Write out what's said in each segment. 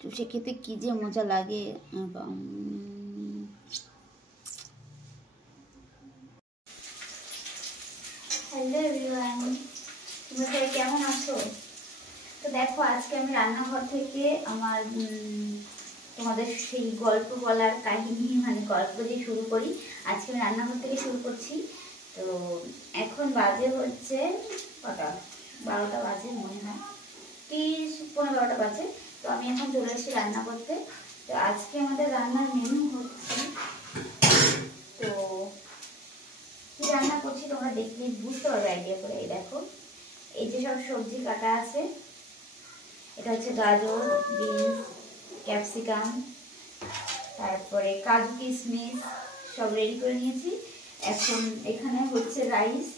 চুষে খেতে কি যে মজা লাগে। হ্যালো এভরিওয়ান, তোমরা সবাই কেমন আছো? তো দেখো, আজকে আমি রান্নাঘর থেকে আমার তোমাদের সেই গল্প বলার কাহিনী গল্প দিয়ে শুরু করি। আজকে আমি রান্নাঘর থেকে শুরু করছি। তো এখন বাজে হচ্ছে কটা, 12টা বাজে মনে হয়, কি 11:15 বাজে। তো আমি এখন চলে এসেছি রান্না করতে। তো আজকে আমাদের রান্নার মেনু হচ্ছে, তো কি রান্না করছি তোমরা দেখলে বুঝতে পারবে আইডিয়া করে। এই দেখো, এই যে সব সবজি কাটা আছে, এটা হচ্ছে গাজর, বিনস, ক্যাপসিকাম, তারপরে কাজু কিশমিশ সব রেডি করে নিয়েছি। এখন এখানে হচ্ছে রাইস,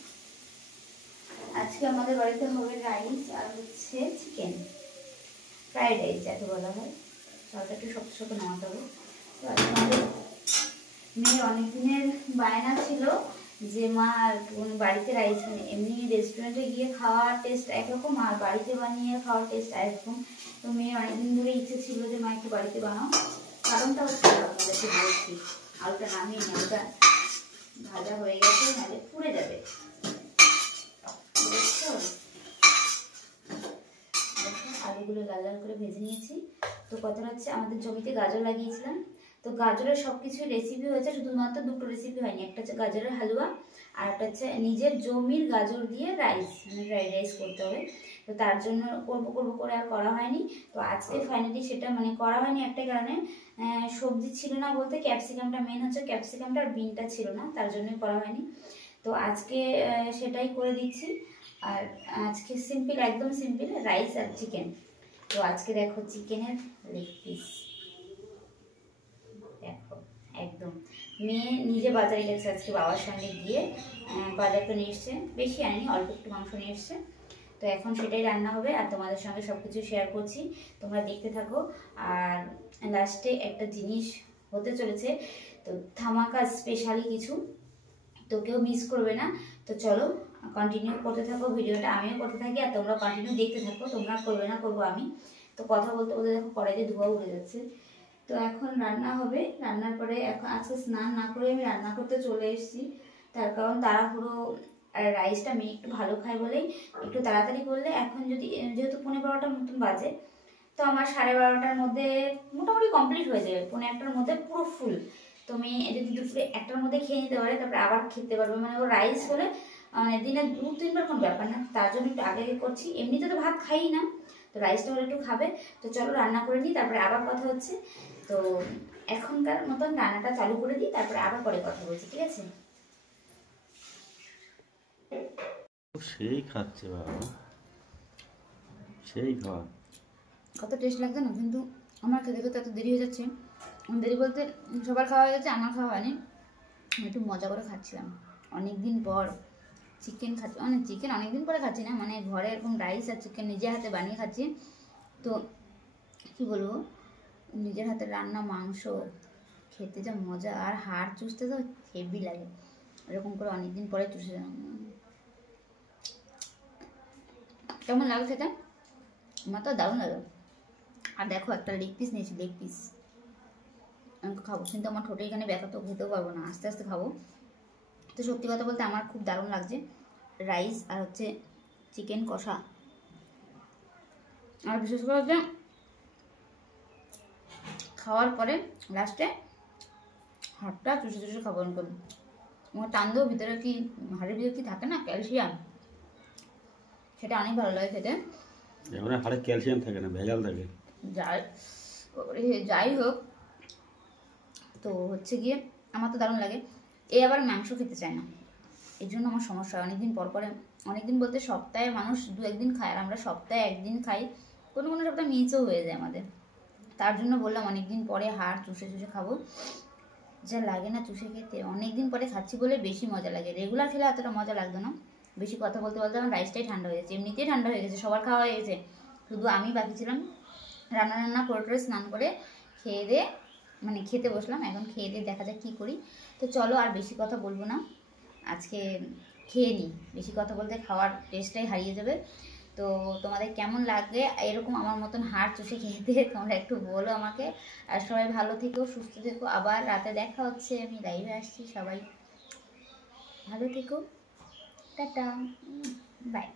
আজকে আমাদের বাড়িতে হবে রাইস আর হচ্ছে চিকেন, ফ্রাইড রাইস যাকে বলা হয়। চালটা একটু শক্ত শক্ত নামাতে হবে। তো আজকে আমাদের মেয়ের অনেকদিনের বায়না ছিল যে মা বাড়িতে রাইস, এমনি রেস্টুরেন্টে গিয়ে খাওয়ার টেস্ট একরকম আর বাড়িতে বানিয়ে খাওয়ার টেস্ট একরকম। তো মেয়ের অনেকদিন ধরে ইচ্ছে ছিল যে মা একটু বাড়িতে বানাও। কারণটা হচ্ছে আপনাদেরকে বলছি, আলুটা নামিয়ে নিই, আলুটা ভাজা হয়ে গেছে, নাহলে পুড়ে যাবে। আলুগুলো লাল লাল করে ভেজে নিয়েছি। তো কথাটা হচ্ছে, আমাদের জমিতে গাজর লাগিয়েছিলাম, তো গাজরের সব কিছু রেসিপি হয়েছে, শুধুমাত্র দুটো রেসিপি হয়নি। একটা হচ্ছে গাজরের হালুয়া, আর একটা হচ্ছে নিজের জমির গাজর দিয়ে রাইস, ফ্রাইড রাইস করতে হবে। তো তার জন্য করবো করে আর করা হয়নি। তো আজকে ফাইনালি সেটা করা হয়নি একটাই কারণে, সবজি ছিল না বলতে ক্যাপসিকামটা মেন হচ্ছে, ক্যাপসিকামটা আর বিনটা ছিল না, তার জন্যই করা হয়নি। তো আজকে সেটাই করে দিচ্ছি। আর আজকে সিম্পল, একদম সিম্পল রাইস আর চিকেন। তো আজকে দেখো চিকেনের লেগ পিস, দেখো একদম। মেয়ে নিজে বাজারে গেছে আজকে বাবার সঙ্গে গিয়ে, বাজার তো নিয়ে এসছে, বেশি আনেনি, অল্প একটু মাংস নিয়ে এসছে। তো এখন সেটাই রান্না হবে আর তোমাদের সঙ্গে সব কিছু শেয়ার করছি, তোমরা দেখতে থাকো। আর লাস্টে একটা জিনিস হতে চলেছে, তো ধামাকা স্পেশালি কিছু, তো কেউ মিস করবে না। তো চলো কন্টিনিউ করতে থাকো ভিডিওটা, আমিও করতে থাকি আর তোমরা কন্টিনিউ দেখতে থাকো। তোমরা করবে না, করবো আমি। তো কথা বলতে বলতে দেখো কড়াইতে ধোয়া উঠে যাচ্ছে। তো এখন রান্না হবে, রান্নার পরে এখন আজকে স্নান না করে আমি রান্না করতে চলে এসেছি। তার কারণ তাড়াহুড়ো, রাইসটা মেয়ে একটু ভালো খায় বলেই একটু তাড়াতাড়ি করলে, এখন যদি যেহেতু 11:15 মতন বাজে, তো আমার 12:30টার মধ্যে মোটামুটি কমপ্লিট হয়ে যাবে, 1:45টার মধ্যে পুরো ফুল। তো মেয়ে যদি দুপুরে 1টার মধ্যে খেয়ে নিতে পারে, তারপরে আবার খেতে পারবে। ও রাইস হলে দিনে 2-3বার কোনো ব্যাপার না, তার জন্য একটু আগে করছি। এমনিতে তো ভাত খাই না, তো রাইসটা হলে একটু খাবে। তো চলো রান্না করে নিই, তারপরে আবার কথা হচ্ছে। তো এখনকার মতন রান্নাটা চালু করে দিই, তারপরে আবার পরে কথা বলছি, ঠিক আছে? সেই খাচ্ছে বাবা, সেই খাওয়া কত টেস্ট লাগছে না, কিন্তু আমার খেতে খেতে এত দেরি হয়ে যাচ্ছে। দেরি বলতে সবার খাওয়া হয়ে গেছে, আমার খাওয়া হয়নি। আমি একটু মজা করে খাচ্ছিলাম, অনেকদিন পর চিকেন খাচ্ছি। চিকেন অনেকদিন পরে খাচ্ছি না, ঘরে এরকম রাইস আর চিকেন নিজের হাতে বানিয়ে খাচ্ছি। তো কি বলবো, নিজের হাতে রান্না মাংস খেতে যা মজা, আর হাড় চুষতে তো হেভি লাগে। এরকম করে অনেকদিন পরে চুষে কেমন লাগে খেতে, আমার তো দারুণ লাগে। আর দেখো একটা লেগ পিস নিয়েছি, লেগ পিস আমি খাবো, কিন্তু আমার ঠোঁটে এখানে ব্যথা, তো খেতেও পারবো না, আস্তে আস্তে খাবো। তো সত্যি কথা বলতে আমার খুব দারুণ লাগছে রাইস আর হচ্ছে চিকেন কষা। আর বিশেষ করে হচ্ছে খাওয়ার পরে লাস্টে হাড়টা চুষে চুষে খাবো করুন। আমার টান দেবো, ভিতরে কি হাড়ের ভিতরে কি থাকে না ক্যালসিয়াম, সেটা অনেক ভালো লাগে খেতে। এখানে হাড়ে ক্যালসিয়াম থাকে না, ভেজাল থাকে। যাই হোক, তো হচ্ছে গিয়ে আমার তো দারুণ লাগে। এ আবার মাংস খেতে চায় না, এই জন্য আমার সমস্যা হয় অনেকদিন পর পরে। অনেকদিন বলতে সপ্তাহে মানুষ 2-1 দিন খায়, আর আমরা সপ্তাহে 1 দিন খাই, কোনো কোনো সপ্তাহে মিসও হয়ে যায় আমাদের। তার জন্য বললাম অনেকদিন পরে হাড় চুষে চুষে খাবো, যা লাগে না চুষে খেতে। অনেকদিন পরে খাচ্ছি বলে বেশি মজা লাগে, রেগুলার খেলে এতটা মজা লাগতো না। বেশি কথা বলতে বলতে আমার রাইসটাই ঠান্ডা হয়ে গেছে, এমনিতেই ঠান্ডা হয়ে গেছে, সবার খাওয়া হয়ে গেছে, শুধু আমি বাকি ছিলাম। রান্না করে স্নান করে খেয়ে দিয়ে খেতে বসলাম। এখন খেয়ে দিয়ে দেখা যাক কী করি। তো চলো আর বেশি কথা বলবো না, আজকে খেয়ে নিই, বেশি কথা বলতে খাওয়ার টেস্টটাই হারিয়ে যাবে। তো তো তোমাদের কেমন লাগে এরকম আমার মতন হাড় চষে খেতে, তোমরা একটু বলো আমাকে। আর সবাই ভালো থেকো, সুস্থ থেকো, আবার রাতে দেখা হচ্ছে, আমি লাইভে আসছি, সবাই ভালো থেকো, টাটা, বাই।